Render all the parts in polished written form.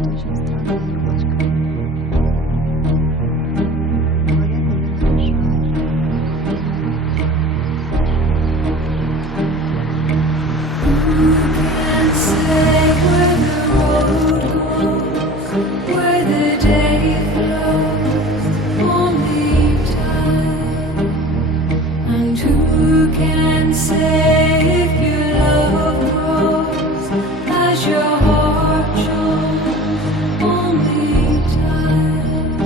Это очень странная строчка. Говорят, наверное, Who can say where the road goes, where the day flows, only time? And who can say if your love grows as your heart shows, only time?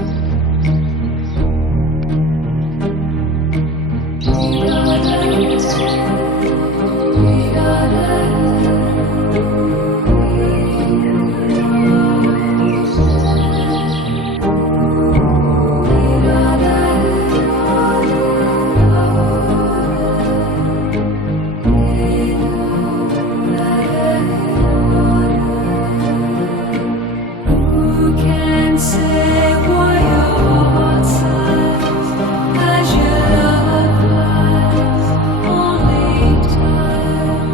Who can say why your heart sighs as your love flies? Only time.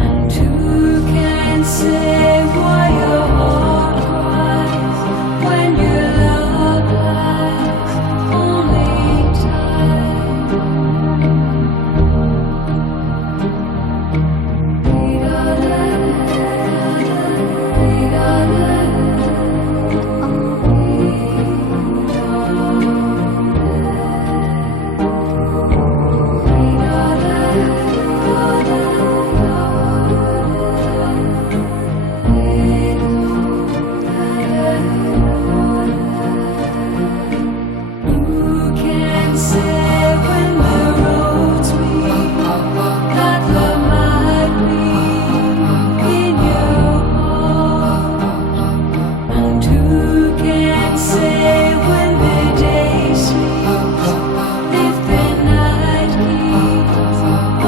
And who can say why your heart cries when your love lies? Only Who can say when the roads meet that love might be in your heart? And who can say when the day sleeps if the night keeps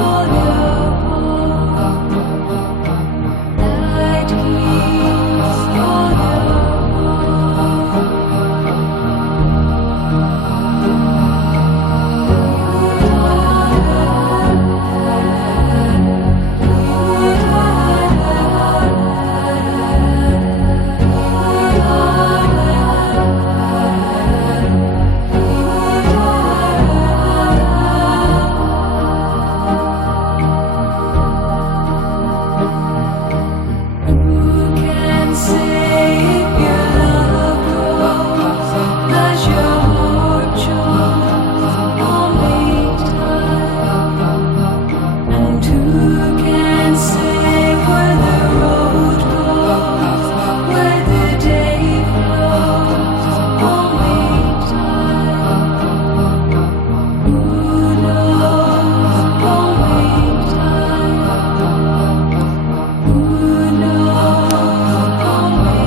all your heart? Night keeps all your heart. Who can say if your love grows as your heart shows? Only time. And who can say where the road goes, where the day flows? Only time. Who knows? Only time. Who knows? Only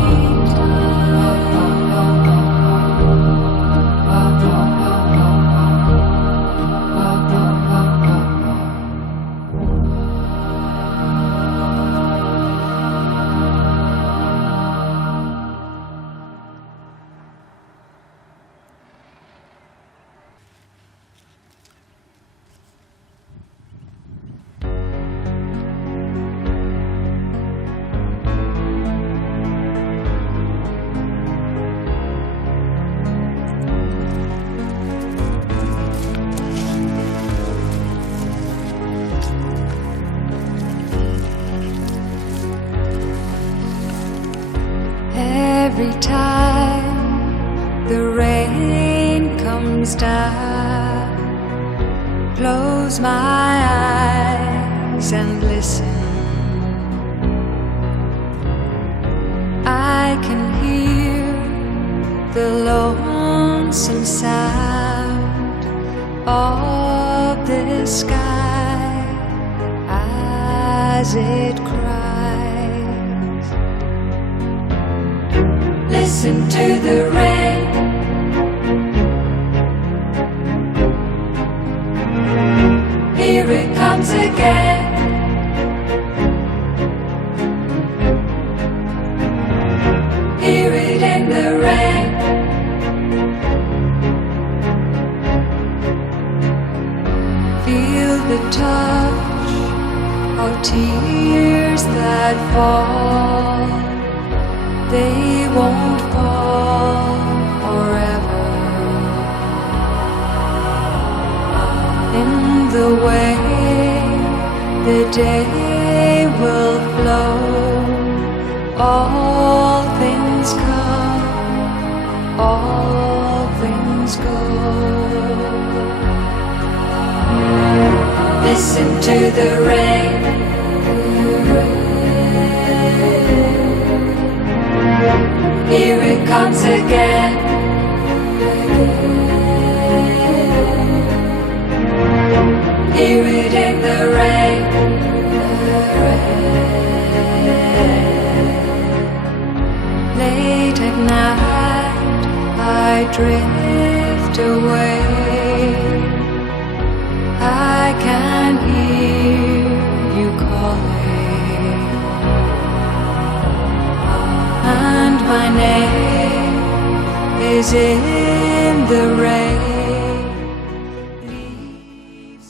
Every time the rain comes down, close my eyes and listen. I can hear the lonesome sound of the sky as it cries. Listen to the rain. Here it comes again. Hear it in the rain. Feel the touch of tears that fall. They day will flow, all things come, all things go. Listen to the rain, here it comes again. Hear it in the rain. Late at night I drift away. I can hear you calling, and my name is in the rain.